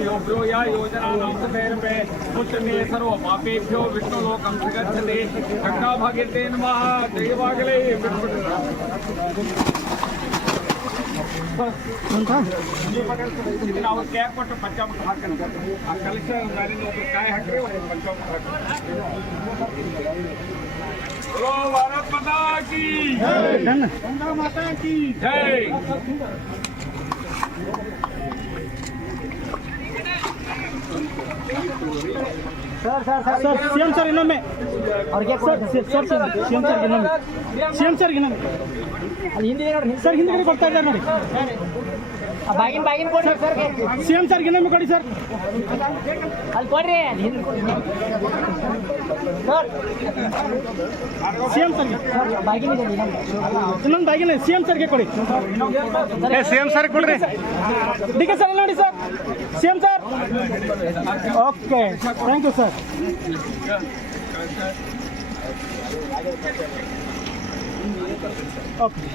योभ्यो या योजनानां सदैर्वे पुत्रने सर्वपापेभ्यो विष्णुलोकं गच्छते गंगाभागीरथे नमः जयवागले ನಾವು ಕ್ಯಾಪ್ ಕೊಟ್ಟು ಪಂಚಾಮೃತ ಹಾಕಂತ ಆ ಕಲಶ ನಾರಿನ ಒಬ್ಬರು ಕಾಯಿ ಹಾಕ್ರಿ ಒಂದು ಪಂಚಾಮೃತ ಹಾಕಿ ಓ ಭಾರತ್ ಮಾತಾ ಕಿ ಜೈ ಗಂಗಾ ಮಾತಾ ಕಿ ಜೈ ಸರ್ ಸಿಎಂ ಸರ್ ಇನ್ನೊಮ್ಮೆ ಅವ್ರಿಗೆ ಸಿಎಂ ಸರ್ ಇನ್ನೊಮ್ಮೆ ಅಲ್ಲಿ ಹಿಂದೆ ನೋಡಿ ಸರ್ ಹಿಂದೆ ಕೊಡ್ತಾ ಇದ್ದಾರೆ ನೋಡಿ ಬಾಗಿನ ಕೊಡಿ ಸರ್ ಸಿಎಂ ಸರ್ ಇನ್ನೊಮ್ಮೆ ಕೊಡಿ ಸರ್ ಅಲ್ಲಿ ಕೊಡ್ರಿ ಸರ್ ಸಿಎಂ ಸರ್ಗೆ ಬಾಗಿನ ಇನ್ನೊಂದು ಬಾಗಿನ ಸಿಎಂ ಸರ್ಗೆ ಕೊಡಿ ಸಿಎಂ ಸರ್ ಕೊಡ್ರಿ ಡಿ ಕೆ ಸರ್ ನೋಡಿ sir CM sir okay thank you sir okay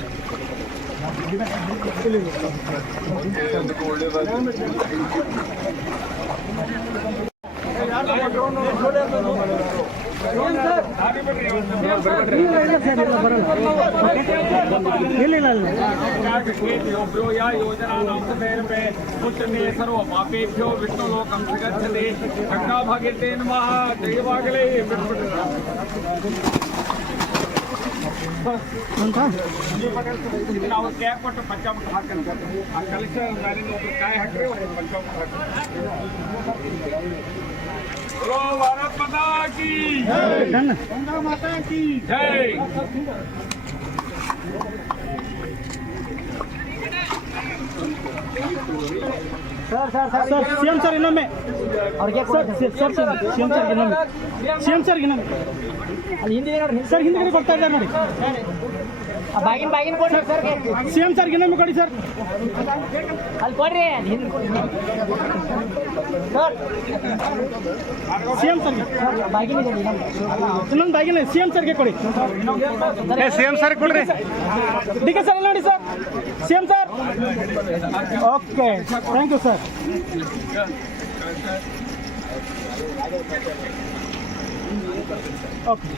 योभ्यो या योजनानां सदैर्वे पुत्रने सर्वपापेभ्यो विष्णुलोकं गच्छते गंगाभागीरथे नमः जयवागले ನಾವು ಕ್ಯಾಪ್ ಕೊಟ್ಟು ಪಂಚಾಮೃತ ಹಾಕಂತ ಆ ಕಲಶ ನಾರಿನ ಒಬ್ಬರು ಕಾಯಿ ಹಾಕ್ರಿ ಒಂದು ಪಂಚಾಮೃತ ಹಾಕಿ ಓ ಭಾರತ್ ಮಾತಾ ಕಿ ಗಂಗಾ ಮಾತಾ ಕಿ ಜೈ ಸರ್ ಸಿಎಂ ಸರ್ ಇನ್ನೊಮ್ಮೆ ಅವ್ರಿಗೆ ಸಿಎಂ ಸರ್ ಇನ್ನೊಮ್ಮೆ ಅಲ್ಲಿ ಹಿಂದೆ ನೋಡಿ ಸರ್ ಹಿಂದೆ ಕೊಡ್ತಾ ಇದ್ದಾರೆ ನೋಡಿ ಬಾಗಿನ ಕೊಡಿ ಸರ್ ಸಿಎಂ ಸರ್ ಇನ್ನೊಮ್ಮೆ ಕೊಡಿ ಸರ್ ಅಲ್ಲಿ ಕೊಡ್ರಿ ಸರ್ ಸಿಎಂ ಸರ್ಗೆ ಬಾಗಿನ ಇನ್ನೊಂದು ಬಾಗಿನ ಸಿಎಂ ಸರ್ಗೆ ಕೊಡಿ ಸಿಎಂ ಸರ್ ಕೊಡ್ರಿ ಡಿ ಕೆ ಸರ್ ನೋಡಿ sir CM sir okay thank you sir okay